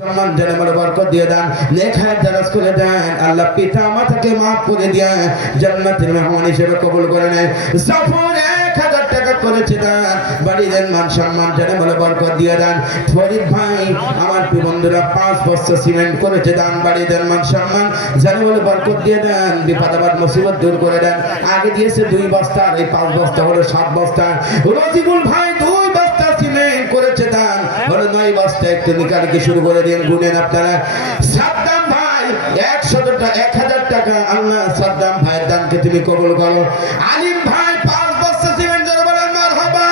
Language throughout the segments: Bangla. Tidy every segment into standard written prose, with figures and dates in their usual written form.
সম্মান জানে বলে বরকত দিয়ে দেন, নেক হায়াত দারাজ করে দেন। আল্লাহ পিতা মাতাকে maaf করে দেন, জান্নাতের মেহমান হিসেবে কবুল করে নেন। জাফর 1000 টাকা করেছে দান, বাড়ি দেন, মান সম্মান জানে বলে বরকত দিয়ে দেন। ফরিদ ভাই আমার প্রিয় বন্ধুরা 5 বস্তা সিমেন্ট করেছে দান, বাড়ি দেন, মান সম্মান জানে বলে বরকত দিয়ে দেন। বিপদ আপদ মুসিবত দূর করে দেন। আগে দিয়েছে 2 বস্তা, আর এই 5 বস্তা হলো 7 বস্তা। রজিবুল ভাই 2 বস্তা সিমেন্ট করেছে দান, হলো 9 বস্তা। একটু নিকারকে শুরু করে দিন, গুনেন আপনারা। সাদ্দাম ভাই 1000 টাকা, আল্লাহ সাদ্দাম ভাইয়ের দানকে তুমি কবুল করো। আলিম ভাই 5 বস্তা সিমেন্ট জোরে বলেন মারহাবা।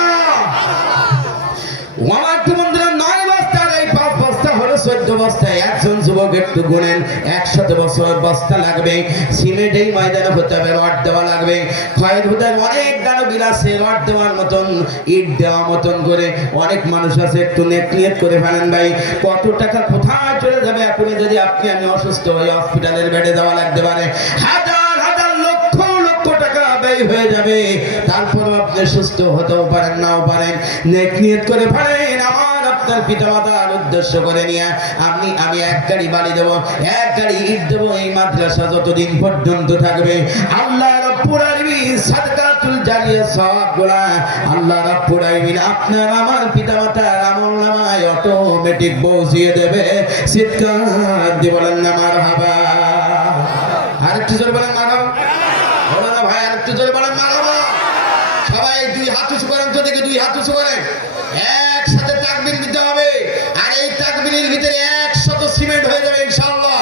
ওয়ালা কি বন্ধুরা 9 বস্তা, আর এই 5 বস্তা হলো 14 বস্তা। একজন যুবক একটু গুনেন, 100 বস্তা লাগবে সিমেন্ট। এই ময়দানে হতে হবে, রড দেওয়া লাগবে। খয়ের হুদায় অনেক দানো বিলাসে রড দেওয়ার মতন, ইট দেওয়ার মতন করে অনেক মানুষ আছে। একটু নিয়ত করে ফেলেন ভাই, কত টাকা কোথায় চলে যাবে এখনই যদি আমি অসুস্থ হই, হসপিটালের বেডে দেওয়া লাগতে পারে। হাজার হাজার লক্ষ লক্ষ টাকা ব্যয় হয়ে যাবে, তারপরও আপনি সুস্থ হতেও পারেন, নাও পারেন। নিয়ত করে ফেলেন, আমার আপনার পিতামাতার উদ্দেশ্য করে নিয়ে আমি 1 গাড়ি বালি দেবো, 1 গাড়ি ইট দেবো। এই মাদ্রাসা যতদিন পর্যন্ত থাকবে, আল্লাহ রাব্বুল আলামিন সাদকাতুল জারিয়া সওয়াবগুলা আল্লাহ রাব্বুল আলামিন আপনার আমার পিতামাতার আমলনামায় অটোমেটিক পৌঁছিয়ে দেবে। চিৎকার দিয়ে বলেন না মারহাবা। আরেকটু জোরে বলেন মারহাবা। বলো না ভাই, আরেকটু জোরে বলেন মারহাবা। সবাই 2 হাত উঁচু করেন, তো দেখে 2 হাত উঁচু করেন। একসাথে তাকবীর দিতে হবে, আর এই তাকবীরের ভিতরে 100 সিমেন্ট হয়ে যাবে ইনশাআল্লাহ।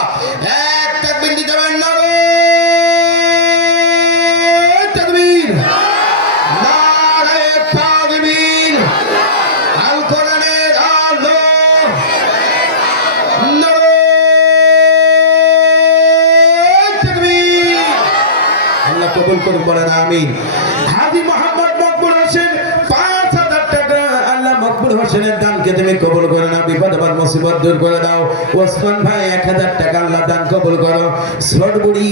এক তাকবীর দিতে হবে, নারে তাকবীর, নারে তাকবীর। আল কোরআনের আলো, নারে তাকবীর। আল্লাহ কবুল করুন, বলেন আমিন। হাজী মোহাম্মদ মকবুল হোসেন 5000 টাকা, আল্লাহ মকবুল হোসেনের দানকে তুমি কবুল করে নাও, বিপদ আপদ মুসিবত দূর করে দাও। ওসমান ভাই 1000 টাকা, আল্লাহ দান কবুল করো। ছোটবুড়ি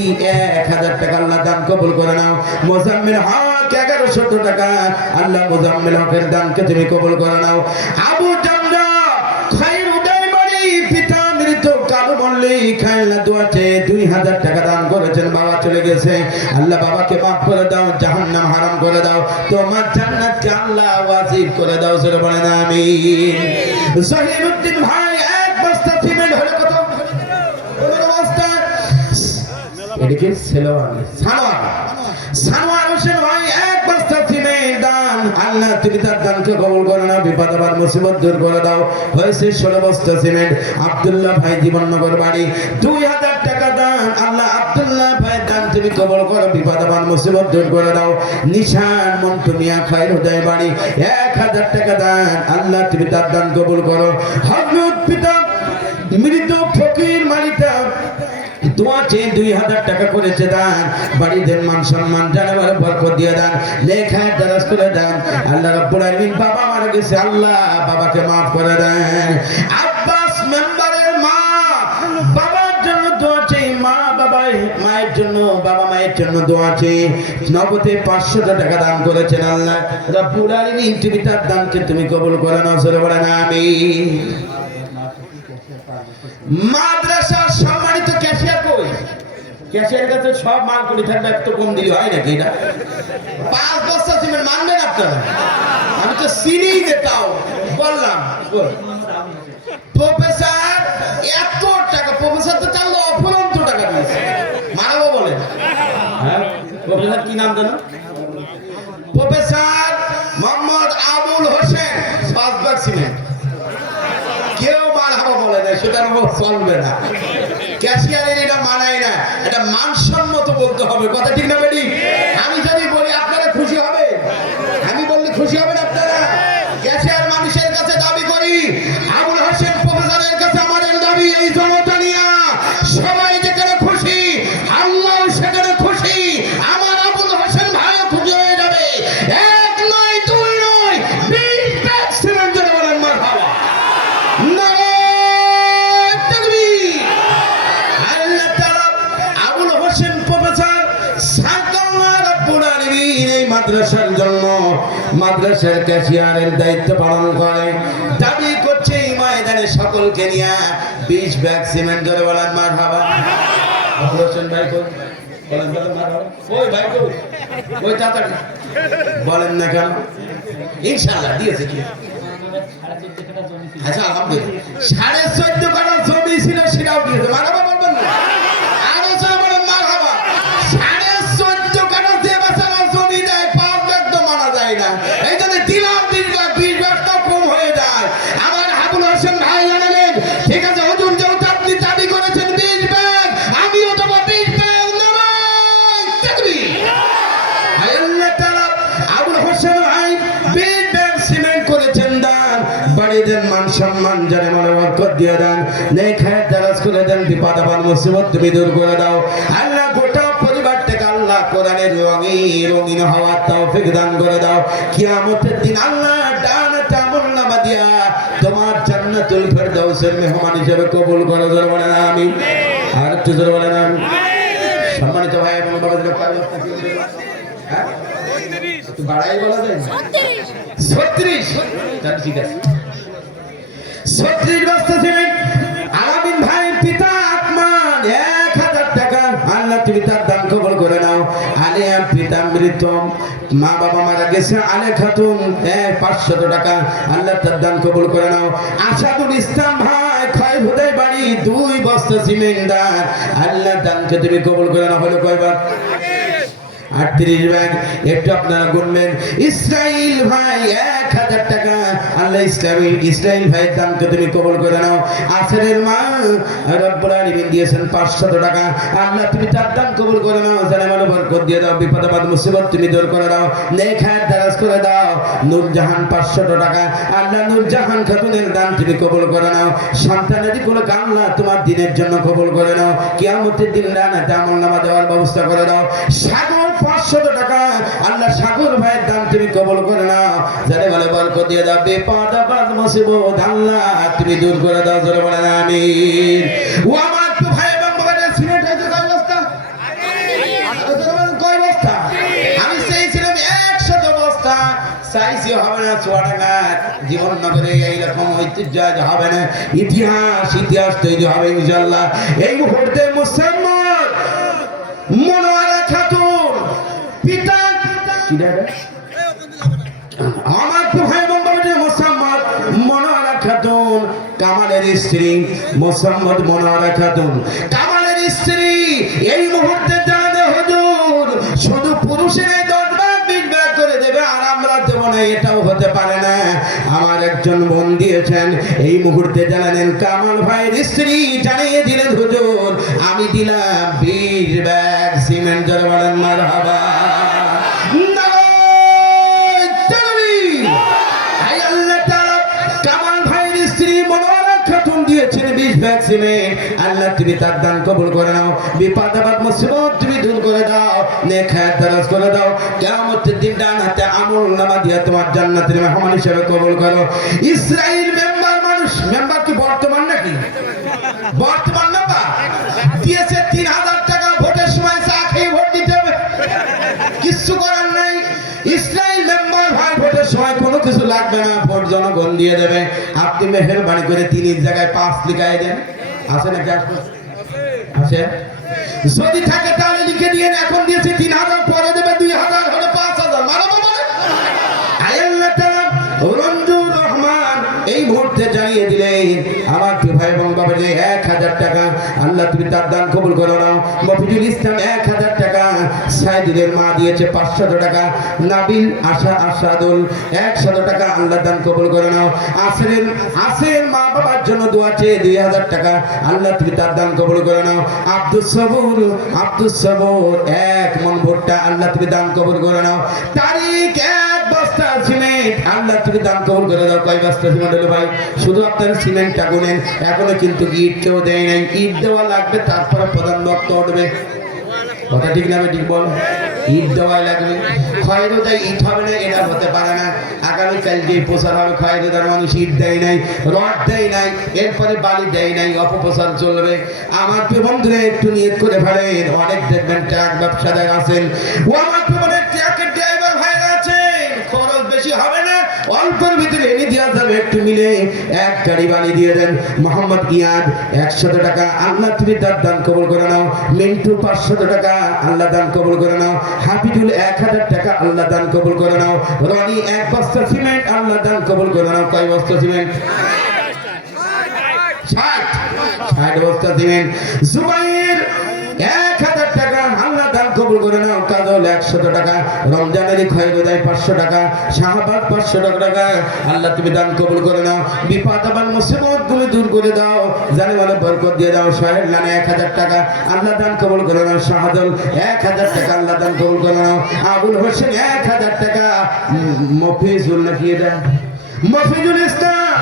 1000 টাকা, আল্লাহ দান কবুল করে নাও। মোজাম্মেল হক 1100 টাকা, আল্লাহ মোজাম্মেল হকের দানকে তুমি কবুল করে নাও। আবু জামরা খায়র উদয় বাড়ি, পিতা মৃত কালো মল্লিক খায়লা দোয়াতে 2000 টাকা দান করেছেন, বাবা চলে গেছে। আল্লাহ বাবাকে মাফ করে দাও, জাহান্নাম হারাম করে দাও, তোমার জান্নাতকে আল্লাহ ওয়াজিব করে দাও। জোরে বলেন আমিন। জহিরউদ্দিন ভাই 1 বস্তা সিমেন্ট হলো কত? 15 বস্তা। এদিকে সানোয়ার হোসেন ভাই 1 বস্তা সিমেন্ট দান, আল্লাহ তুমি তার দানকে কবুল করে নাও, বিপদ আপদ মুসিবত দূর করে দাও। হয়েছে 16 বস্তা সিমেন্ট। আব্দুল্লাহ ভাই জীবননগর বাড়ি 2000 টাকা দান, আল্লাহ আব্দুল্লাহ ভাই দান তুমি কবুল করো, বিপদ আপদ মুসিবত দূর করে দাও। নিশান মন্টু মিয়া খায়র হুদায় বাড়ি 1000 টাকা দান, আল্লাহ তুমি তার দান কবুল করো। হযরত পিতা মৃত ফকির মালিকা দোয়া চেয়ে 2000 টাকা করেছে দান, বাড়ি দেন, মান সম্মান জানাবার বরকত দিয়ে দেন, লেখায় দারাজ করে দেন। আল্লাহ রাব্বুল আলামিন বাবা মারা গেছে, আল্লাহ বাবাকে maaf করে দেন। আব্বাস মেম্বারের মা বাবার জন্য দোয়া চেয়ে, মায়ের জন্য, বাবা মায়ের জন্য দোয়া চেয়ে নগদে 500 টাকা দান করেছেন। আল্লাহ রাব্বুল আলামিন তুমি তার দানকে তুমি কবুল করে নাও। জোরে বলেন আমিন। মাদ্রাসার সম্মানিত ক্যাশিয়ার কই? ক্যাশিয়ারের কাছে সব মাল করে থাকবে, একটু কম দিলে হয় নাকি? এটা 5 বস্তা সিমেন্ট মানবেন আপনারা? আমি তো চিনি দেতাও বললাম। প্রফেসর এত টাকা, প্রফেসর তো চাইলে অফুরন্ত টাকা দিয়েছে, মারাবো বলেন। হ্যাঁ, প্রফেসর কি নাম জানো? Professor Mohammad Abul Hossain 5 bag cement. কেউ মারহাবা বলে না, সেটা চলবে না। ক্যাশিয়ারের এটা মানায় না, এটা মানসম্মত বলতে হবে, কথা ঠিক না বেটি? আমি যদি বলি আপনারা খুশি হবে, আমি বললে খুশি হবেন আপনারা? ক্যাশিয়ার মানুষের কাছে দাবি করি, আবুল হোসেন প্রফেসরের কাছে আমাদের দাবি, এই জনতা নিয়া সবাই যেখানে খুশি, আল্লাহ সেখানে খুশি, আমার আবুল হোসেন ভাইও খুশি হয়ে যাবে। 1 নয় 2 নয় 20 ব্যাগ সিমেন্ট জন্য বলেন মারহাবা। আবুল হোসেন প্রফেসর সাকাল্লাহ রাব্বুল আলামিন এই মাদ্রাসার জন্য মাদ্রাসার ক্যাশিয়ারের দায়িত্ব পালন করে, দাবি করছে এই ময়দানে ময়দানে সকলকে নিয়ে 20 ব্যাগ সিমেন্ট ধরে বলেন মারহাবা। হোসেন ভাই কই বলেন বলেন মারহাবা। ওই ভাই কই ওই তাড়াতাড়ি বলেন না কেন? ইনশাআল্লাহ দিয়েছে কি? আচ্ছা আলহামদুলিল্লাহ 14.5 কাঠা জমি ছিল সেটাও দিয়েছে। মারহাবা বলবেন না? আরো জোরে বলেন মারহাবা। 14.5 কাঠা যে বেচারা জমি দেয় 5 লাখ তো মানা যায় না। এই জন্য দিলাম 20 লাখ 20 লাখ তো কম হয়ে যায়। আমার হাবুল হোসেন ভাই জানালেন ঠিক আছে হুজুর যেহেতু আপনি দাবি করেছেন 20 ব্যাগ আমিও দেবো 20 ব্যাগ নামাই তাকবীর। আল্লাহ তাআলা আবুল হোসেন ভাই 20 ব্যাগ সিমেন্ট করেছেন দান বাড়ি দেন মান সম্মান জানে মনে বরকত দিয়ে দেন নেক হায়াত দারাজ করে দেন বিপদ আপদ মুসিবত তুমি দূর করে দাও আল্লাহ গোটা পরিবারটাকে আল্লাহ কোরআনের রঙিন হওয়ার তৌফিক দান করে দাও কিয়ামতের দিন আল্লাহ ডানাতে আমলনামা দিয়া তোমার জান্নাতুল ফেরদাউসের মেহমান হিসেবে কবুল করে জোরে বলেন আমিন। আর একটু জোরে বলেন আমিন। সম্মানিত ভাই এবং বাবাদের হ্যাঁ একটু বাড়াই বলা যায় 36 তাহলে ঠিক আছে 36 বস্তা সিমেন্ট আলামিন ভাই পিতা আত্মান 1000 টাকা আল্লাহ তুমি তার দান কবুল করে নাও আলিয়া পিতা মৃত মা বাবা মারা গেছে আলে খাতুন 500 টাকা আল্লাহ তার দান কবুল করে নাও আসাদুল ইসলাম ভাই খয় হুদাই বাড়ি 2 বস্তা সিমেন্ট দান আল্লাহ দানকে তুমি কবুল করে নাও হলো কয়বার 38 ব্যাগ একটু আপনারা গুনবেন ইসরাইল ভাই 1000 টাকা আল্লাহ ইসরাইল ভাই দানকে তুমি কবুল করে নাও আসরের মা রব্বুল আলামিন দিয়েছেন 500 টাকা আল্লাহ তুমি তার দান কবুল করে নাও জানে বরকত দিয়ে দাও বিপদ আপদ মুসিবত তুমি দূর করে দাও নেক হায়াত দারাজ করে দাও নূরজাহান 500 টাকা আল্লাহ নূরজাহান খাতুনের দান তুমি কবুল করে নাও সন্তানেরই কোনো কামনা তোমার দিনের জন্য কবুল করে নাও কিয়ামতের দিন রানাতে আমলনামা দেওয়ার ব্যবস্থা করে দাও সাগর 500 টাকা আল্লাহ সাগর ভাইয়ের দান তুমি কবুল করে নাও জানে বরকত দিয়ে দাও বিপদ আপদ মুসিবত আল্লাহ তুমি দূর করে দাও জোরে বলেন আমিন। ও আমার তো ভাই এবং বাবাদের সিমেন্ট হয়েছে কয় বস্তা? কয় বস্তা? আমি চাইছিলাম 100 বস্তা চাইছি হবে না চুয়াডাঙ্গা জীবন নগরে এইরকম ঐতিহ্য হবে না ইতিহাস তৈরি হবে ইনশাআল্লাহ। এই মুহূর্তে মুসলমান মনোয়ারা খাতুন পিতা কি দেবে আমার তো ভাই এবং বাবাদের মোসাম্মদ মনোয়ারা খাতুন কামালের স্ত্রী মোসাম্মদ মনোয়ারা খাতুন কামালের স্ত্রী এই মুহূর্তে জানে হুজুর শুধু পুরুষেরাই 10 ভাগ 20 ভাগ করে দেবে আর আমরা দেব না এটাও হতে পারে না আমার একজন বোন দিয়েছেন এই মুহূর্তে জানালেন কামাল ভাইয়ের স্ত্রী জানিয়ে দিলেন হুজুর আমি দিলাম 20 ব্যাগ সিমেন্ট জোরে বলেন মারহাবা। দিয়েছেন 20 ব্যাগ সিমেন্ট আল্লাহ তুমি তার দান কবুল করে নাও বিপদ আপদ মুসিবত তুমি দূর করে দাও নেক হায়াত দারাজ করে দাও কিয়ামতের দিন ডান হাতে আমলনামা দিয়ে তোমার জান্নাতের মেহমান হিসেবে কবুল করো। ইসরাইল মেম্বার কি বর্তমান নাকি বর্তমান না দিয়েছে 3000 টাকা ভোটের সময় চা খেয়ে ভোট দিতে হবে কিছু করার নাই ইসরাইল মেম্বার ভাই ভোটের সময় কোনো কিছু লাগবে না ভোট জনগণ দিয়ে দেবে আপনি মেহেরবানি করে 3 জায়গায় 5 লিখাই দেন আছে নাকি আছে যদি থাকে তাহলে লিখে দিয়ে এখন দিয়েছে 3000 পরে দেবে 2000 হলে 5000 মারো বলে আল্লাহ তাআলা রঞ্জুর রহমান এই মুহূর্তে জানিয়ে দিলেন আমার ভাই এবং বাবার 1000 টাকা আল্লাহ তুমি তার দান কবুল করো নাও মফিজুল ইসলাম 1000 টাকা সাইদুলের মা দিয়েছে 500 টাকা নাবিল আসাদুল 100 টাকা আল্লাহ দান কবুল করে নাও আসের মা বাবার জন্য দোয়া চেয়ে 2000 টাকা আল্লাহ তুমি তার দান কবুল করে নাও আব্দুস সবুর 1 মন ভুট্টা আল্লাহ তুমি দান কবুল করে নাও তারিক 1 বস্তা সিমেন্ট আল্লাহ তুমি দান কবুল করে দাও কয় বস্তা সিমেন্ট হলো ভাই শুধু আপনারা সিমেন্টটা গুনেন এখনো কিন্তু ইট কেউ দেয় নাই ইট দেওয়া লাগবে তারপরে প্রধান বক্তা উঠবে কথা ঠিক না ঠিক বল ইট দেওয়াই লাগবে খয়রোদায় ইট হবে না এটা হতে পারে না আগামীকাল যে প্রচার হবে খয়রোদার মানুষ ইট দেয় নাই রড দেয় নাই এরপরে বালি দেয় নাই অপপ্রচার চলবে আমার প্রিয় বন্ধুরা একটু নিয়ত করে ফেলেন অনেক দেখবেন ট্রাক ব্যবসাদার আছেন ও আমার ট্রাকের ড্রাইভার ভাইরা আছেন খরচ বেশি হবে না অল্পের ভিতরে এনে দেওয়া যাবে একটু একটু মিলে এক গাড়ি বানিয়ে দিয়ে দেন। মোহাম্মদ ইয়াদ 100 টাকা, আল্লাহ তুমি তার দান কবুল করে নাও। মিন্টু 500 টাকা, আল্লাহ দান কবুল করে নাও। হাফিজুল 1000 টাকা, আল্লাহ দান কবুল করে নাও। রনি 1 বস্তা সিমেন্ট, আল্লাহ দান কবুল করে নাও। কয় বস্তা সিমেন্ট? 60 বস্তা সিমেন্ট। জুবাইর 1000 টাকা, আল্লাহ দান কবুল করে নাও। কাজল 100 টাকা, রমজানের খয়রুদায় 500 টাকা, শাহবাগ 500 টাকা, আল্লাহ তুমি দান কবুল করে নাও। বিপদ আবার মুসিবত তুমি দূর করে দাও, জানে মানে বরকত দিয়ে দাও। শাহের লানে 1000 টাকা, আল্লাহ দান কবুল করে নাও। শাহাদল 1000 টাকা, আল্লাহ দান কবুল করে নাও। আবুল হোসেন 1000 টাকা, মফিজুল নাকি এটা মফিজুল ইসলাম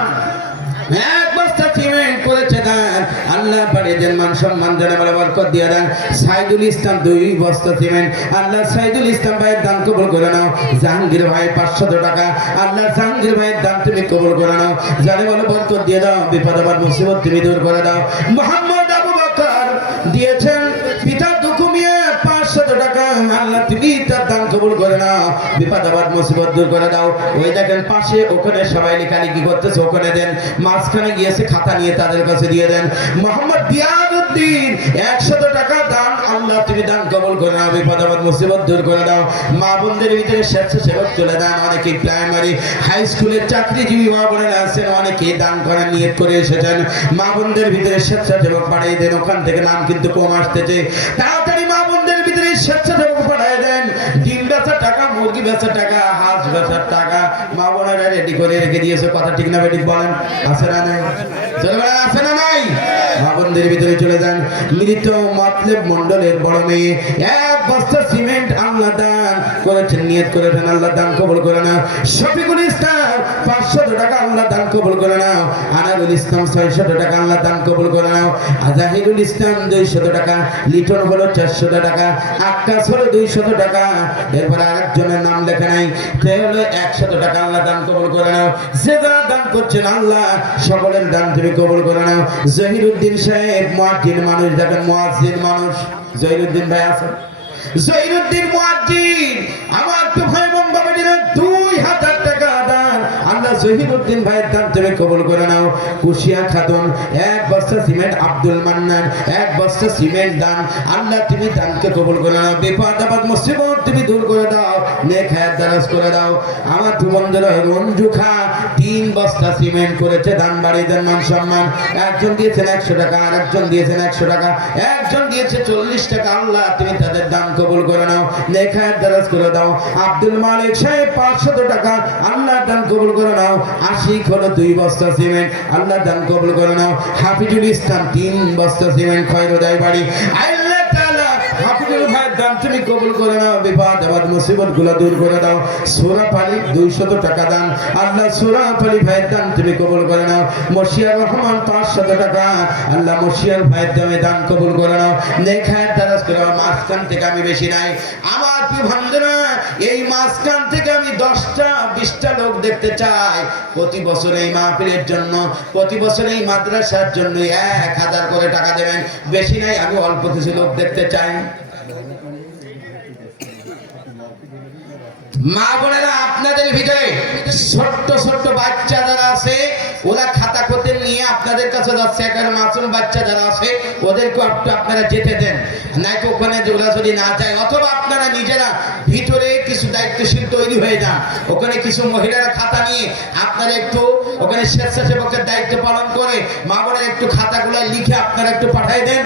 1 বস্তা সিমেন্ট করেছে দান, আল্লাহ বাড়িয়ে দেন, মান সম্মান দেন, আমার বরকত দিয়ে দেন। সাইদুল ইসলাম 2 বস্তা সিমেন্ট, আল্লাহ সাইদুল ইসলাম ভাইয়ের দান কবুল করে নাও। জাহাঙ্গীর ভাই 500 টাকা, আল্লাহ জাহাঙ্গীর ভাইয়ের দান তুমি কবুল করে নাও, জানে বলে বরকত দিয়ে দাও। বিপদ আবার মুসিবত তুমি দূর করে দাও। মোহাম্মদ আবু বকর দিয়েছেন পিতা দুকুমিয়ে 500 টাকা, আল্লাহ তুমি তার দান কবুল করে নাও। বিপদ আবার মুসিবত দূর করে দাও। ওই দেখেন পাশে ওখানে সবাই লেখালেখি করতেছে, ওখানে দেন। মাঝখানে গিয়েছে খাতা নিয়ে তাদের কাছে দিয়ে দেন। মোহাম্মদ দিয়াদউদ্দিন 100 টাকা দান, আল্লাহ তুমি দান কবুল করে নাও। বিপদ আবার মুসিবত দূর করে দাও। মা বোনদের ভিতরে স্বেচ্ছাসেবক চলে দেন, অনেকে প্রাইমারি হাই স্কুলের চাকরিজীবী মা বোনেরা আছেন, অনেকে দান করার নিয়ত করে এসেছেন। মা বোনদের ভিতরে স্বেচ্ছাসেবক পাঠিয়ে দেন, ওখান থেকে নাম কিন্তু কম আসতেছে। তাড়াতাড়ি মা বোনদের ভিতরে স্বেচ্ছাসেবক পাঠিয়ে দেন। ডিম বেচার টাকা, মুরগি বেচার টাকা, হাঁস বেচার টাকা মা বোনেরা রেডি করে রেখে দিয়েছে। কথা ঠিক না বেঠিক বলেন? আছে না নাই? চলে বলেন আছে না নাই? মা বোনদের ভিতরে চলে যান। মৃত মতলব মন্ডলের বড় মেয়ে 1 বস্তা সিমেন্ট আল্লাহ দান করেছেন, নিয়ত করেছেন, আল্লাহ দান কবুল করে নাও। শফিকুল ইসলাম 500 টাকা, আল্লাহ দান কবুল করে নাও। আনারুল ইসলাম 600 টাকা, আল্লাহ দান কবুল করে নাও। আজাহিরুল ইসলাম 200 টাকা, লিটন হলো 400 টাকা, আক্কাস হলো 200 টাকা। এরপর আরেকজনের নাম লেখা নাই, সে হলো 100 টাকা, আল্লাহ দান কবুল করে নাও। যে যারা দান করছেন আল্লাহ সকলের দান তুমি কবুল করে নাও। জহিরুদ্দিন সাহেব মুয়াজ্জিন মানুষ, দেখেন মুয়াজ্জিন মানুষ। জহিরুদ্দিন ভাই আছে? জহিরুদ্দিন মুয়াজ্জিন আমার তো ভাই এবং বাবাজিরা 2000 টাকা দান, আল্লাহ জহিরুদ্দিন ভাইয়ের দান তুমি কবুল করে নাও। কুশিয়া খাতুন 1 বস্তা সিমেন্ট, আব্দুল মান্নান 1 বস্তা সিমেন্ট দান, আল্লাহ তুমি দানকে কবুল করে নাও। বিপদ আপদ মুসিবত তুমি দূর করে দাও, নেক হায়াত দারাজ করে দাও। আমার তো বন্ধুরা রঞ্জু খা 3 বস্তা সিমেন্ট করেছে দান, বাড়িয়ে দেন, মান সম্মান। একজন দিয়েছেন 100 টাকা, আরেকজন দিয়েছেন 100 টাকা, একজন দিয়েছে 40 টাকা, আল্লাহ তুমি তাদের দান কবুল করে নাও, নেক হায়াত দারাজ করে দাও। আব্দুল মালিক সাহেব 500 টাকা, আল্লাহ দান কবুল করে নাও। আশিক হলো 2 বস্তা সিমেন্ট, আল্লাহ দান কবুল করে নাও। হাফিজুল ইসলাম 3 বস্তা সিমেন্ট, খয়রুদাই বাড়ি, আল্লাহ তাআলা হাফিজুল ভাইয়ের দান তুমি কবুল করে নাও। বিপদ আপদ মুসিবত গুলো দূর করে দাও। সূরা পালি 200 টাকা দান, আল্লাহ সূরা পালি ভাইয়ের দান তুমি কবুল করে নাও। মশিয়ার রহমান 500 টাকা, আল্লাহ মশিয়ার ভাইয়ের দামে দান কবুল করে নাও, নেক হায়াত দারাজ করে নাও। মাঝখান থেকে আমি বেশি নাই আমার প্রিয় বন্ধুরা, এই মাঝখান থেকে আমি 10টা 20টা লোক দেখতে চাই প্রতি বছর এই মাহফিলের জন্য, প্রতি বছর এই মাদ্রাসার জন্য 1000 করে টাকা দেবেন। বেশি নাই, আমি অল্প কিছু লোক দেখতে চাই। মা বোনেরা আপনাদের ভিতরে ছোট্ট ছোট্ট বাচ্চা যারা আছে, ওরা খাতা করতে নিয়ে আপনাদের কাছে যাচ্ছে, একটা মাসুম বাচ্চা যারা আছে ওদেরকে একটু আপনারা যেতে দেন, নাই তো ওখানে ওরা যদি না যায়, অথবা আপনারা নিজেরা ভিতরে কিছু দায়িত্বশীল তৈরি হয়ে যান। ওখানে কিছু মহিলারা খাতা নিয়ে আপনারা একটু ওখানে স্বেচ্ছাসেবকের দায়িত্ব পালন করে মা বোনের একটু খাতাগুলো লিখে আপনারা একটু পাঠিয়ে দেন।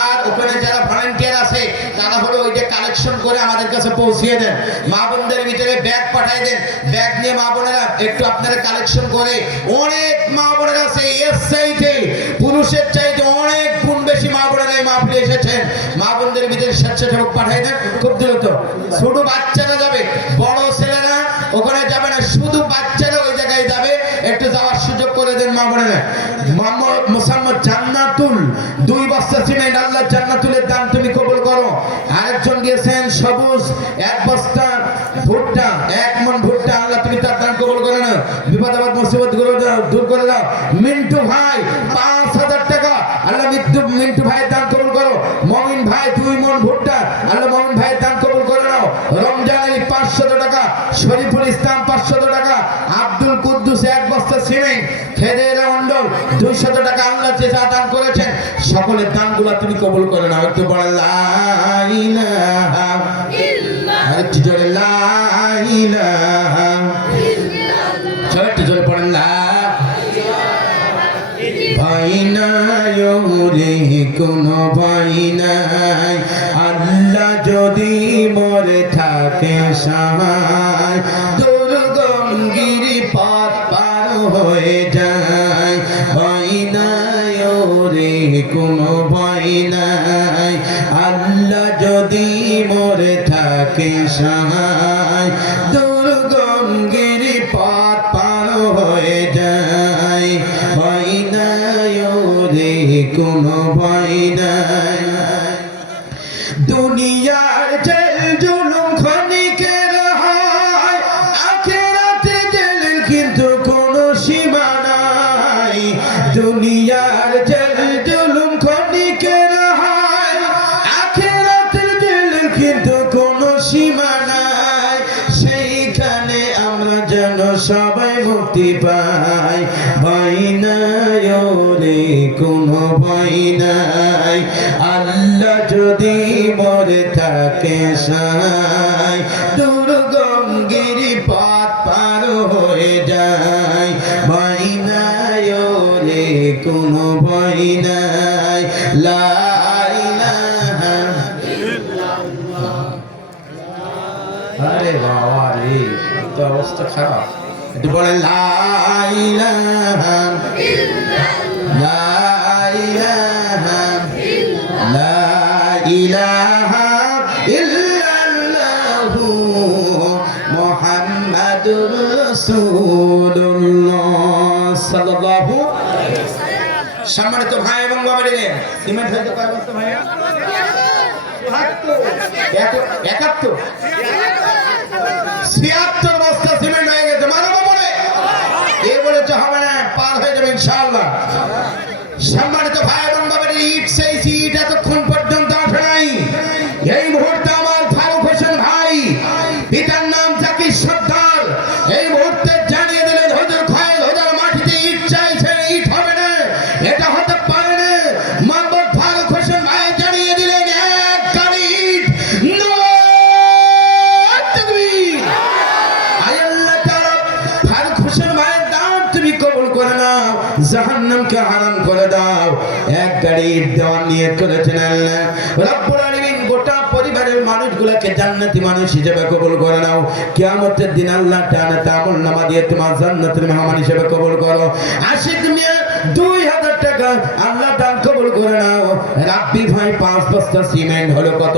আর ওখানে যারা ভলান্টিয়ার আছে তারা হলো ওইটা কালেকশন করে আমাদের কাছে পৌঁছিয়ে দেন। মা বোনদের ভিতরে ব্যাগ পাঠিয়ে দেন, ব্যাগ নিয়ে মা বোনেরা একটু আপনারা কালেকশন করে, অনেক মা বোনেরা আছে এর চাইতে পুরুষের চাইতে অনেক গুণ বেশি মা বোনেরা এই মাহফিলে এসেছেন। মা বোনদের ভিতরে স্বেচ্ছাসেবক পাঠিয়ে দেন খুব দ্রুত। ছোট বাচ্চারা যাবে, বড় ছেলেরা ওখানে যাবে না, শুধু বাচ্চারা ওই জায়গায় যাবে, একটু যাওয়ার সুযোগ করে দেন মা বোনেরা। মোহাম্মদ মুসাম্মদ জান্নাতুল 2 বস্তা সিমেন্ট, আল্লাহ জান্নাতুলের দান তুমি কবুল করো। আরেকজন দিয়েছেন সবুজ 1 বস্তা ভুট্টা, 1 মণ ভুট্টা, আল্লাহ তুমি তার দান কবুল করে নাও। বিপদ আপদ মুসিবত গুলো দূর করে দাও। মিন্টু ভাই 5000 টাকা, আল্লাহ মিন্টু ভাইয়ের দান কবুল করো। মমিন ভাই 2 মণ ভুট্টা, আল্লাহ মমিন ভাইয়ের দান কবুল করে নাও। রমজান আলী 500 টাকা, শরীফুল ইসলাম 500 টাকা, আব্দুল কুদ্দুস 1 বস্তা সিমেন্ট, 200 টাকা আল্লাহ যে যা দান করেছেন সকলের দানগুলো তুমি কবুল করে নাও। একটু বলেন লা ইলাহা ইল্লাল্লাহ, আরেকটু জোরে লা ইলাহা ইল্লাল্লাহ, সবাই একটু জোরে পড়েন লা ভাই নাই রে কোনো ভাই নাই, আল্লাহ যদি মরে থাকে সাহায়, দুর্গম গিরি পথ পার হয়ে যায়। ভাই নাই রে কোনো ভাই নাই, আল্লাহ যদি মরে থাকে সাহায়, দুর্গম গিরি পথ পার হয়ে যায়। ভাই নাই রে কোনো ভাই নাই। দুনিয়ার জেল জুলুম ক্ষণিকের হয়, আখিরাতে জেলের কিন্তু কোনো সীমা নাই। দুনিয়ার জেল জুলুম ক্ষণিকের হয়, আখিরাতের জেলের কিন্তু কোনো সীমা নাই। সেইখানে আমরা যেন সবাই মুক্তি পাই। ভয় নাই রে কোনো ভয় নাই, আল্লাহ যদি মরে থাকে সাই, দুর্গম গিরি পথ পার হয়ে যায়। ভয় নাই রে কোনো ভয় নাই, লা ইলাহা ইল্লাল্লাহ। আরে বাবা রে, তো অবস্থা খারাপ। একটু বলেন লা ইলাহা ইল্লাল্লাহ, লা ইলাহা ইল্লাল্লাহ, লা ইলাহা ইল্লাল্লাহু মুহাম্মাদুর রাসূলুল্লাহ সাল্লাল্লাহু আলাইহি ওয়াসাল্লাম। সম্মানিত ভাই এবং বাবারে, সিমেন্ট হয়তো কয় বস্তা ভাই? 71 76 বস্তা সিমেন্ট হয়ে গেছে। মানব বলে এ বলেছে হবে না, পার হয়ে যাবে ইনশাআল্লাহ। সম্মানিত ভাই এবং বাবারে, ইট সেই ইট এতক্ষণ পর্যন্ত আসে নাই। এই মুহূর্তে আমার ফারুক হোসেন ভাই, পিতার নাম জাকির সর্দার, এই মুহূর্তে জানিয়ে দিলেন হুজুর খয়েল হুজুর মাটিতে ইট চাইছে, ইট হবে না, এটা হতে পারে না। মোহাম্মদ ফারুক হোসেন ভাই জানিয়ে দিলেন এক গাড়ি ইট। তাকবীর! আয় আল্লাহ তাআলা ফারুক হোসেন ভাইয়ের দান তুমি কবুল করে নাও, জাহান্নামকে হারাম করে দাও। এক গাড়ি ইট দেওয়ার নিয়ত করেছেন আল্লাহ রাব্বুল আলামিন। গোটা পরিবারের মানুষগুলোকে জান্নাতি মানুষ হিসেবে কবুল করে নাও। কিয়ামতের দিন আল্লাহ তাআলা আমল নামা দিয়ে তোমার জান্নাতের মেহমান হিসেবে কবুল করো। আশিক মিয়া 2000 টাকা আল্লাহ দান কবুল করে নাও। রাব্বি ভাই 5 বস্তা সিমেন্ট হলো কত?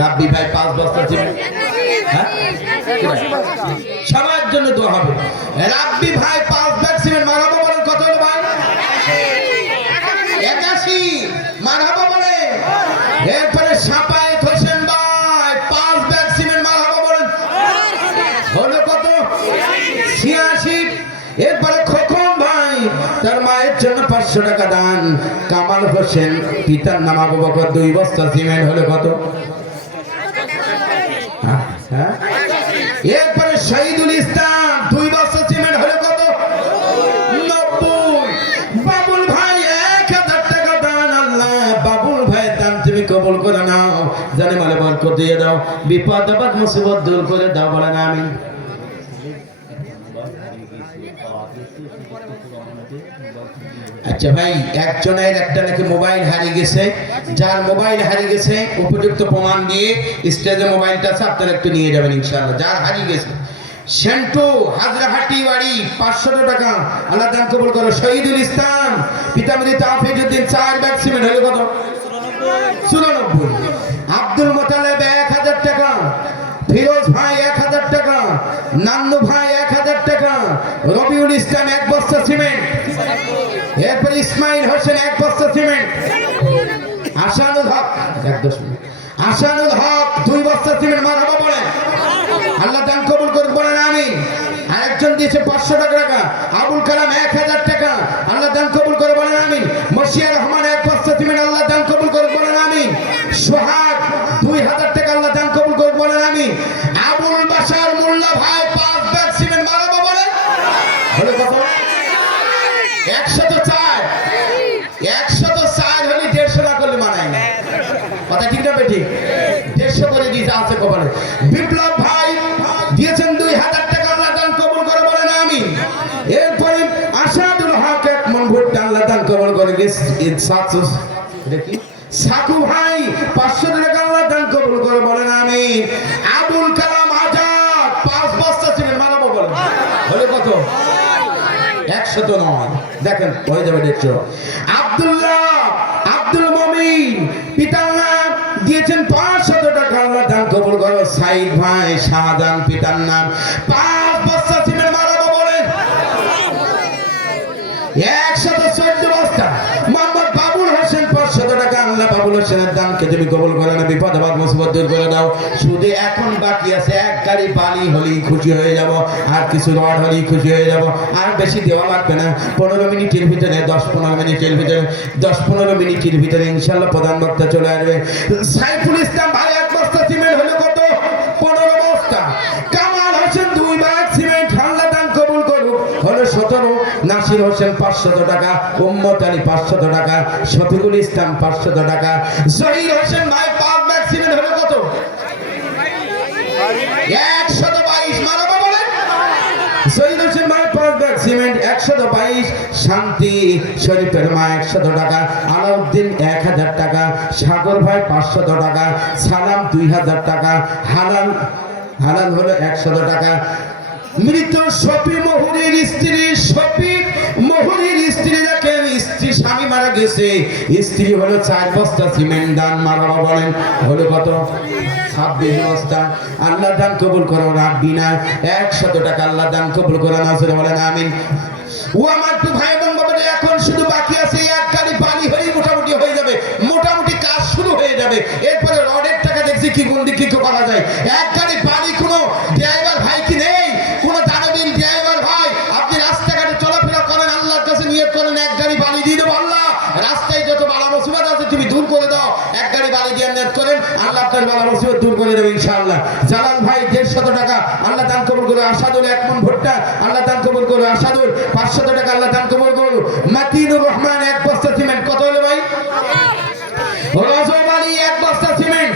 রাব্বি ভাই 5 বস্তা সিমেন্ট, হ্যাঁ সবার জন্য দোয়া হবে। রাব্বি ভাই 5 ব্যাগ সিমেন্ট, মারহাবা বলেন। কত হলো ভাই? 81, মারহাবা বলে। এরপরে সাপায়েত হোসেন ভাই 5 ব্যাগ সিমেন্ট, মারহাবা বলেন। হলো কত? 86। এরপরে খোকন ভাই, তার মায়ের জন্য 500 টাকা দান। কামাল হোসেন, পিতার নাম আবু বকর, 2 বস্তা সিমেন্ট, হলো কত? হ্যাঁ। এরপরে শহীদুল ইসলাম 2 বস্তা সিমেন্ট, হলো কত? 90। বাবুল ভাই 1000 টাকা দান। আল্লাহ বাবুল ভাই দান তুমি কবুল করে নাও, জানে মালে বরকত দিয়ে দাও, বিপদ আপদ মুসিবত দূর করে দাও, বলেন আমিন। আচ্ছা ভাই, একজনের একটা নাকি মোবাইল হারিয়ে গেছে। যার মোবাইল হারিয়ে গেছে উপযুক্ত প্রমাণ দিয়ে স্টেজে মোবাইলটা আছে, আপনারা একটু নিয়ে যাবেন ইনশাআল্লাহ। যার হারিয়ে গেছে সেন্টু হাজরাহাটি বাড়ি 500 টাকা আল্লাহ দান কবুল করো। শহীদুল ইসলাম, পিতা মৃত তাফিজউদ্দিন 4 ব্যাগ সিমেন্ট, হলো কত? 94। আব্দুল মোতালেব 1000 টাকা। ফিরোজ ভাই 1000 টাকা। নান্নু ভাই 1000 টাকা। রবিউল ইসলাম 1 বস্তা সিমেন্ট। এরপর ইসমাইল হোসেন 1 বস্তা সিমেন্ট। আসানুল হক 2 বস্তা সিমেন্ট, মারহাবা বলেন। আল্লাহ দান কবুল করুন, বলেন আমিন। আরেকজন দিয়েছে 500 টাকা। আবুল কালাম 1000 টাকা, আল্লাহ দান কবুল করে, বলেন আমিন। মশিয়া রহমান 1 বস্তা সিমেন্ট, আল্লাহ দান কবুল করে, বলেন আমিন। সোহাগ 2000 টাকা, আল্লাহ দান কবুল করে, বলেন আমিন। আবুল বাশার মোল্লা ভাই 5 ব্যাগ সিমেন্ট, মারহাবা বলেন। হলো কত? 104 104 হলে 150 না করলে মানায় না। কথা ঠিক না বেঠিক? 150 করে দিয়েছে আছে কপালে। বিপ্লব ভাই দিয়েছেন 2000 টাকা, আল্লাহ দান কবুল করে বলেন আমিন। এরপরে আসাদুল হক 1 মন ভুট্টা, আল্লাহ দান কবুল করে। দেখি সাকু ভাই 500 টাকা, আল্লাহ দান কবুল করে বলেন আমিন। আবুল কালাম আজাদ 5 বস্তা ছিলেন, মানাবো বলেন। হলো কত? 109। দেখেন হয়ে যাবে 150। আব্দুল মমিন পিতার নাম দিয়েছেন 500 টাকা, আল্লাহ দান কবুল করো। সাইদ ভাই শাহজাহান পিতার নাম 5 বস্তা ছিলেন, মানাবো বলেন। 114 বস্তা। মোহাম্মদ বাবুল হোসেন 500 টাকা, আল্লাহ বাবুল হোসেনের দানকে তুমি কবুল করে না, বিপদ আপদ মুসিবত দূর করে দাও। শুধু এখন বাকি আছে 1 গাড়ি বালি হলেই খুশি হয়ে যাব, আর কিছু রড হলেই খুশি হয়ে যাব। আর বেশি দেওয়া লাগবে না, 15 মিনিটের ভিতরে 10-15 মিনিটের ভিতরে 10-15 মিনিটের ভিতরে ইনশাআল্লাহ প্রধান বক্তা চলে আসবে। সাইফুল ইসলাম ভাই 1 বস্তা সিমেন্ট হলো কত? 15 বস্তা। কামাল হোসেন 2 ব্যাগ সিমেন্ট, আল্লাহ দান কবুল করুক, হলো 17। নাসির হোসেন 500 টাকা, উম্মত আলী 500 টাকা, শফিকুল ইসলাম 500 টাকা, জহির হোসেন ভাই 5 ব্যাগ সিমেন্ট হলো কত? 122। মারাবো বলেন। জহির হোসেন ভাই 5 ব্যাগ সিমেন্ট 122। শান্তি শরীফের মা 100 টাকা, আলাউদ্দিন 1000 টাকা, সাগর ভাই 500 টাকা, সালাম 2000 টাকা, হালাল হলো 100 টাকা। মৃত শফি মহুরির স্ত্রী, শফিক মহুরির স্ত্রী দেখেন, স্ত্রী স্বামী মারা গেছে, স্ত্রী হলো 4 বস্তা সিমেন্ট দান, মারাবা বলেন। হলো কত? 26 বস্তা। আল্লাহ দান কবুল করো। রাব্বিনা 100 টাকা, আল্লাহ দান কবুল করো। নাসির বলেন আমিন। ও আমার তো ভাই বোন বাবারে, এখন শুধু বাকি আছে 1 গাড়ি বালি হলেই মোটামুটি হয়ে যাবে, মোটামুটি কাজ শুরু হয়ে যাবে। এরপরে রডের টাকা দেখছি কি কোন দিক কি করা যায়। 1 গাড়ি বালি, কোনো ড্রাইভার ভাই কি নেই? কোন দানবীর ড্রাইভার ভাই, আপনি রাস্তাঘাটে চলাফেরা করেন, আল্লাহর কাছে নিয়ত করেন 1 গাড়ি বালি দিয়ে দেবো, আল্লাহ রাস্তায় যত বালা মুসিবত আছে তুমি দূর করে দাও। 1 গাড়ি বালি দিয়ে নিয়ত করেন, আল্লাহ আপনার বালা মুসিবত দূর করে দেবে ইনশাআল্লাহ। জালাল ভাই 150 টাকা, আল্লাহ দান কবুল করো। আসাদুল 1 মন ভুট্টা, আল্লাহ দান কবুল করো। আসাদুল 500 টাকা, আল্লাহ দান কবুল করো। মাতিনুর রহমান 1 বস্তা সিমেন্ট, কত হলো ভাই? রজব আলী 1 বস্তা সিমেন্ট।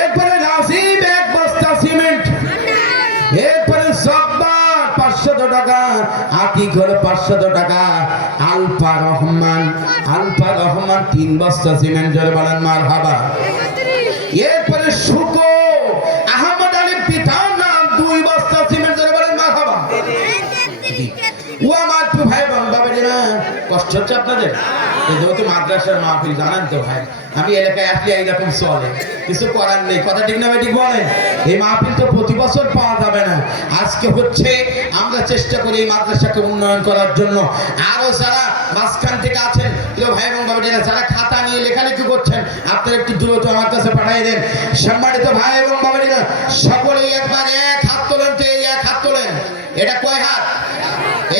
এরপরে রাজীব 1 বস্তা সিমেন্ট। এরপরে জব্বার 500 টাকা, আতিক হলো 500 টাকা, আলফা রহমান 3 বস্তা সিমেন্ট, জোরে বলেন মারহাবা। এরপরে শুকো আহমদ আলী পিতার নাম 2 বস্তা সিমেন্ট, জোরে বলেন মারহাবা। ও আমার তো ভাই বোন বাবাজি না, কষ্ট হচ্ছে আপনাদের? যেহেতু মাদ্রাসার মাহফিল জানেন তো ভাই, আমি এলাকায় আসলে এইরকম চলে, কিছু করার নেই। কথা ঠিক না ঠিক বলেন? এই মাহফিল তো প্রতি বছর পাওয়া যাবে না, আজকে হচ্ছে। আমরা চেষ্টা করি এই মাদ্রাসাকে উন্নয়ন করার জন্য। আরো যারা মাঝখান থেকে আছেন প্রিয় ভাই এবং বাবাজিরা, যারা খাতা নিয়ে লেখালেখি করছেন, আপনারা একটু দ্রুত আমার কাছে পাঠিয়ে দেন। সম্মানিত ভাই এবং বাবাজিরা, সকলেই একবার 1 হাত তোলেন তো, এই 1 হাত তোলেন। এটা কয় হাত?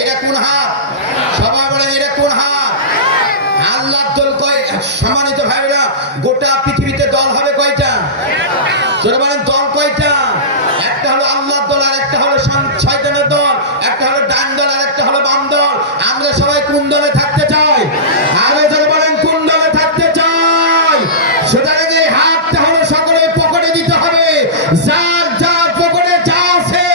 এটা কোন হাত? সবাই বলেন এটা কোন হাত? আল্লাহর দল কয়? সম্মানিত ভাইরা, গোটা পৃথিবীতে দল হবে কয়টা? জোরে বলেন দল কয়টা? একটা হলো আল্লাহর দল, আর একটা হলো শয়তানের দল, একটা হলো ডান দল, আর একটা হলো বাম দল। আমরা সবাই কোন দলে থাকতে চাই? আরে জোরে বলেন কোন দলে থাকতে চাই? সুতরাং এই হাতটা হলো সকলের পকেটে দিতে হবে। যার যার পকেটে যা আছে,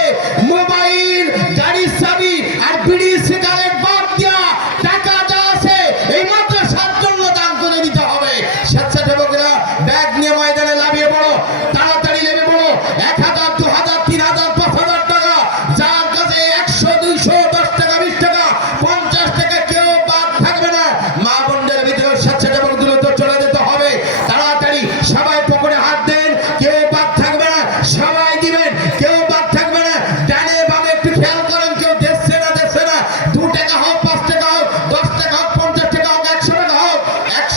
মোবাইল, গাড়ির চাবি আর বিড়ি সিগারেট বাদ দিয়া টাকা যা আছে এই মাদ্রাসার জন্য দান করে দিতে হবে। স্বেচ্ছাসেবকরা ব্যাগ নিয়ে ময়দানে লাভিয়ে পড়ো, তাড়াতাড়ি নেমে পড়ো। 1000, 2000, 3000, 5000 টাকা, যার কাছে 100, 200, 10 টাকা, 20 টাকা, 50 টাকা, কেউ বাদ থাকবে না। মা বোনদের ভিতরে স্বেচ্ছাসেবক দ্রুত চলে যেতে হবে। তাড়াতাড়ি সবাই পকেটে হাত দেন, কেউ বাদ থাকবে না, সবাই দিবেন, কেউ বাদ থাকবে না। ডানে বামে একটু খেয়াল করেন, কেউ দেখছে না 2 টাকা হোক, 5 টাকা হোক, 10 টাকা হোক, 50 টাকা হোক, 100 টাকা হোক,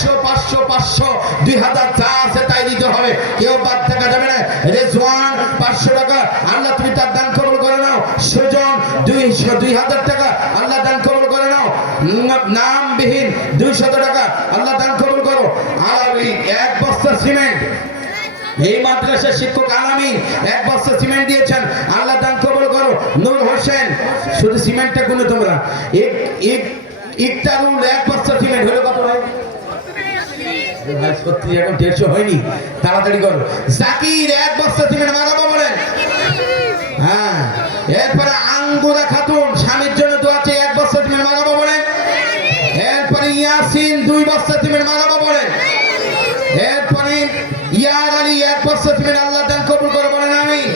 100, 500, 2000 যা আছে তাই দিতে হবে, কেউ বাদ থাকা যাবে না। রেজওয়ান 500 টাকা, আল্লাহ তুমি তার দান কবুল করে নাও। সুজন 2000 টাকা, আল্লাহ দান কবুল করে নাও। নামবিহীন 200 টাকা, আল্লাহ দান কবুল করো। আর 1 বস্তা সিমেন্ট, এই মাদ্রাসার শিক্ষক আলামিন 1 বস্তা সিমেন্ট দিয়েছেন, আল্লাহ দান কবুল কবুল করো। নূর হোসেন, শুধু সিমেন্টটা গুলো তোমরা, ইকতারুল 1 বস্তা সিমেন্ট হলো কত ভাই? ভাই সত্যি এখন 150 হয়নি, তাড়াতাড়ি করো। জাকির 1 বস্তা সিমেন্ট মারাবো বলেন। হ্যাঁ, এরপরে আঙ্গুরা খাতুন, স্বামীর জন্য দোয়া চেয়ে 1 বস্তা সিমেন্ট মারাবো বলেন। এরপরে ইয়াসিন 2 বস্তা সিমেন্ট মারাবো বলেন। এরপরে ইয়ার আলী 1 বস্তা সিমেন্ট আল্লাহ দান কবুল করে বলেন আমিন।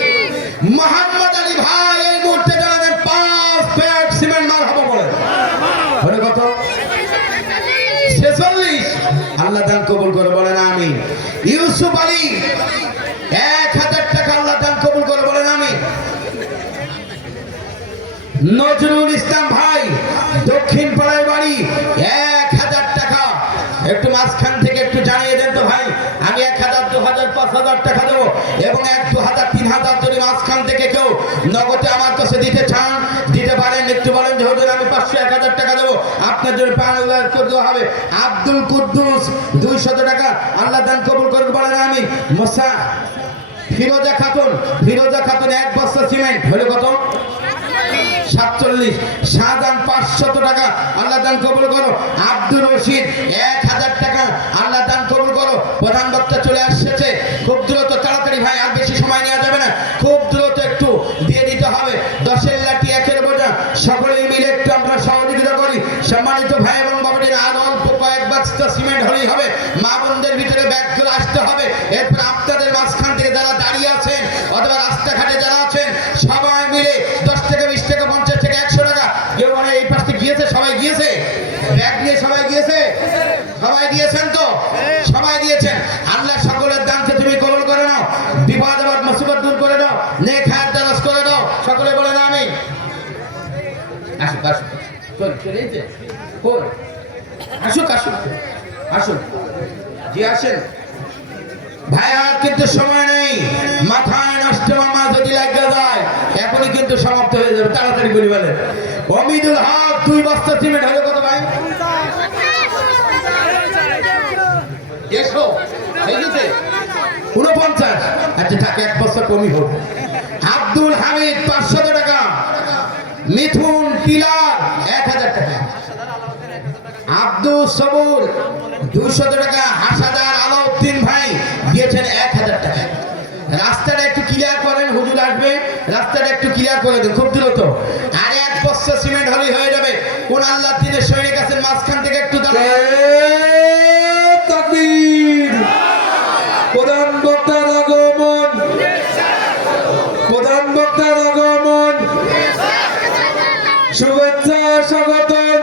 মোহাম্মদ আলী ভাই এই মুহূর্তে জানাবেন 5 ব্যাগ সিমেন্ট মারহাবা বলেন। হলো কত? 46। আল্লাহ দান কবুল করে বলেন আমিন। ইউসুফ আলী 1000 টাকা আল্লাহ দান কবুল করে বলেন আমিন। নজরুল ইসলাম ভাই দক্ষিণ পাড়ায় বাড়ি 1000 টাকা। একটু মাঝখান থেকে একটু জানিয়ে দেন তো ভাই, আমি 1000, 2000, 5000 টাকা দেবো এবং 1, 2000, 3000 যদি মাঝখান থেকে কেউ নগদে আমার কাছে দিতে চান দিতে পারেন। একটু বলেন যে হুজুর আমি 500, 1000 টাকা দেবো, আপনার জন্য 5000 করে দেওয়া হবে। আব্দুল কুদ্দুস 200 টাকা আল্লাহ দান কবুল করুন বলেন আমিন। মোসা ফিরোজা খাতুন 1 বস্তা সিমেন্ট হলো কত? 47। শাহজাহান 500 টাকা আল্লাহ দান কবুল করো। আব্দুর রশিদ 1000 টাকা আল্লাহ দান কবুল করো। প্রধান বক্তা চলে আসছে, খুব দ্রুত তাড়াতাড়ি ভাই, আর বেশি সময় নেওয়া যাবে না, খুব দ্রুত একটু দিয়ে দিতে হবে। 10-এর লাঠি 1-এর বোঝা, সকলেই মিলে একটু আমরা সহযোগিতা করি। সম্মানিত ভাই এবং বাবাদের আর অল্প কয়েক বস্তা সিমেন্ট হলেই হবে। মা বোনদের ভিতরে ব্যাগগুলো আসতে হবে। এরপর আপনাদের মাঝখান থেকে যারা দাঁড়িয়ে আছেন অথবা রাস্তাঘাটে যারা আছেন সবাই মিলে 10 থেকে 20 থেকে 50 থেকে 100 টাকা, কেউ মানে এই পাশে গিয়েছে, সবাই গিয়েছে ব্যাগ নিয়ে, সবাই গিয়েছে, সবাই দিয়েছেন তো, সবাই দিয়েছেন। আল্লাহ সকলের দানকে তুমি কবুল করে নাও, বিপদ আপদ মুসিবত দূর করে দাও, নেক হায়াত দারাজ করে দাও, সকলে বলেন আমিন। আসুক আসুক চলে যেতে কই, আসুক আসুক আসুক, জি আসেন ভাইয়া, কিন্তু সময় নেই, মাথায় নষ্ট মামা যদি লাগা যায় এখনই কিন্তু সমাপ্ত হয়ে যাবে, তাড়াতাড়ি বলি বলেন। অমিদুল হক 2 বস্তা সিমেন্ট হলো কত ভাই? 49। আচ্ছা থাক, 1 বস্তা কমই হোক। আব্দুল হামিদ 500 টাকা। মিথুন টিলার 1000 টাকা। আব্দুল সবুর 200 টাকা। হাসাদার আলাউদ্দিন ভাই দিয়েছেন 1000 টাকা। রাস্তাটা একটু ক্লিয়ার করেন, হুজুর আসবে, রাস্তাটা একটু ক্লিয়ার করে দেন খুব দ্রুত। আর 1 বস্তা সিমেন্ট হলেই হয়ে যাবে। কোন আল্লাহ দিনের সৈনিক আছেন মাঝখান থেকে একটু দাঁড়ান। তাকবীর। প্রধান বক্তার আগমন, প্রধান বক্তার আগমন, শুভেচ্ছা স্বাগতম।